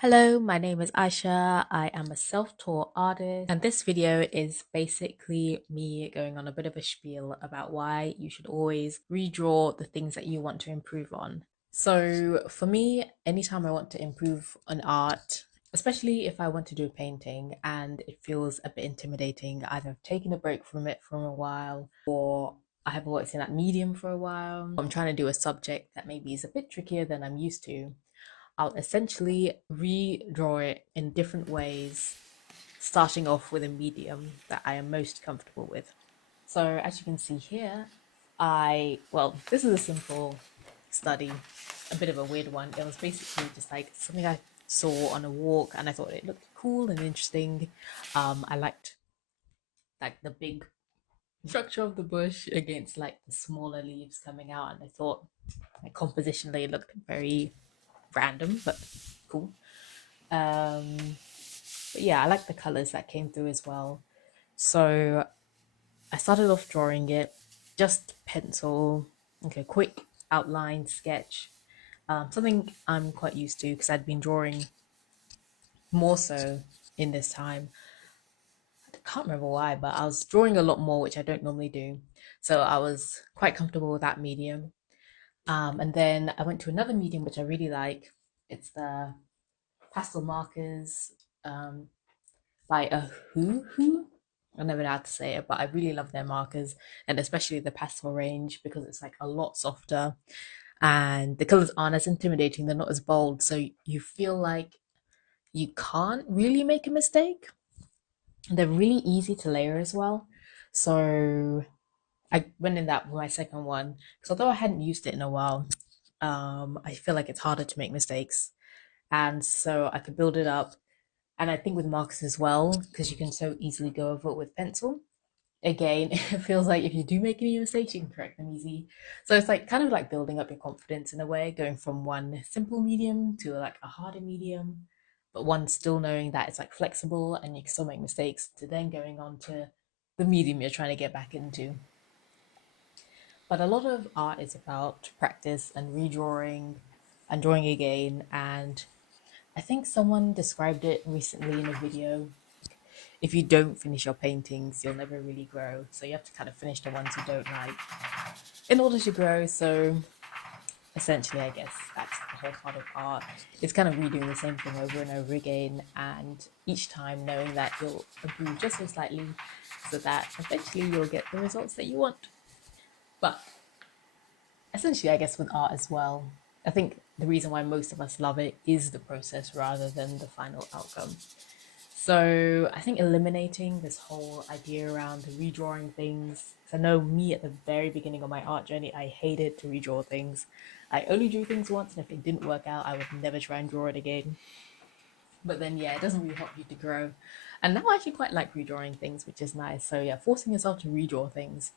Hello, my name is Aisha. I am a self-taught artist, and this video is basically me going on a bit of a spiel about why you should always redraw the things that you want to improve on. So, for me, anytime I want to improve an art, especially if I want to do a painting and it feels a bit intimidating, either I've taken a break from it for a while or I haven't worked in that medium for a while. I'm trying to do a subject that maybe is a bit trickier than I'm used to. I'll essentially redraw it in different ways, starting off with a medium that I am most comfortable with. So as you can see here, this is a simple study, a bit of a weird one. It was basically just like something I saw on a walk and I thought it looked cool and interesting. I liked like the big structure of the bush against like the smaller leaves coming out, and I thought like compositionally it looked very random but cool. Um, but yeah, I like the colors that came through as well. So I started off drawing it, just pencil, okay, quick outline sketch. Something I'm quite used to because I'd been drawing more so in this time. I can't remember why, but I was drawing a lot more, which I don't normally do. So I was quite comfortable with that medium. And then I went to another medium which I really like. It's the pastel markers. By Ohuhu. I never know how to say it, but I really love their markers and especially the pastel range because it's like a lot softer and the colors aren't as intimidating. They're not as bold, so you feel like you can't really make a mistake. They're really easy to layer as well. So I went in that with my second one because although I hadn't used it in a while, I feel like it's harder to make mistakes, and so I could build it up. And I think with markers as well, because you can so easily go over it with pencil. Again, it feels like if you do make any mistakes, you can correct them easy. So it's like kind of like building up your confidence in a way, going from one simple medium to like a harder medium, but one still knowing that it's like flexible and you can still make mistakes, to then going on to the medium you're trying to get back into. But a lot of art is about practice and redrawing and drawing again. And I think someone described it recently in a video. If you don't finish your paintings, you'll never really grow. So you have to kind of finish the ones you don't like in order to grow. So essentially, I guess that's the whole part of art. It's kind of redoing the same thing over and over again, and each time knowing that you'll improve just so slightly so that eventually you'll get the results that you want. But essentially, I guess with art as well, I think the reason why most of us love it is the process rather than the final outcome. So I think eliminating this whole idea around redrawing things. 'Cause I know me at the very beginning of my art journey, I hated to redraw things. I only drew things once, and if it didn't work out, I would never try and draw it again. But then, yeah, it doesn't really help you to grow. And now I actually quite like redrawing things, which is nice. So yeah, forcing yourself to redraw things.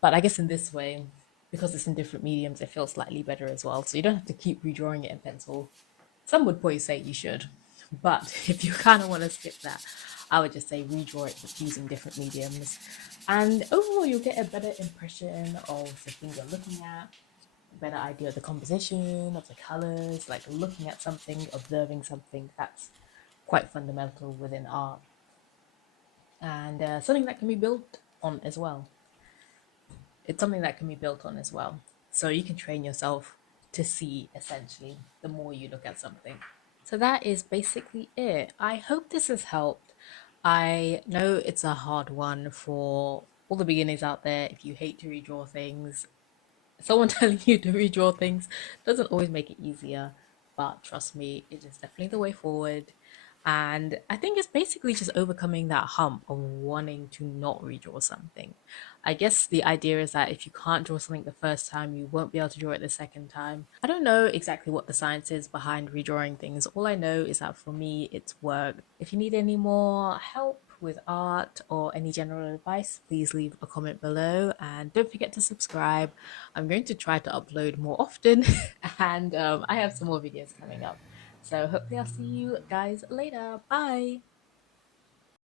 But I guess in this way, because it's in different mediums, it feels slightly better as well. So you don't have to keep redrawing it in pencil. Some would probably say you should, but if you kind of want to skip that, I would just say redraw it with using different mediums. And overall, you'll get a better impression of the thing you're looking at, a better idea of the composition, of the colors, like looking at something, observing something. That's quite fundamental within art and something that can be built on as well. It's something that can be built on as well. So you can train yourself to see essentially the more you look at something. So that is basically it. I hope this has helped. I know it's a hard one for all the beginners out there. If you hate to redraw things, someone telling you to redraw things doesn't always make it easier, but trust me, it is definitely the way forward. And I think it's basically just overcoming that hump of wanting to not redraw something. I guess the idea is that if you can't draw something the first time, you won't be able to draw it the second time. I don't know exactly what the science is behind redrawing things. All I know is that for me, it's worked. If you need any more help with art or any general advice, please leave a comment below and don't forget to subscribe. I'm going to try to upload more often and I have some more videos coming up. So hopefully I'll see you guys later. Bye.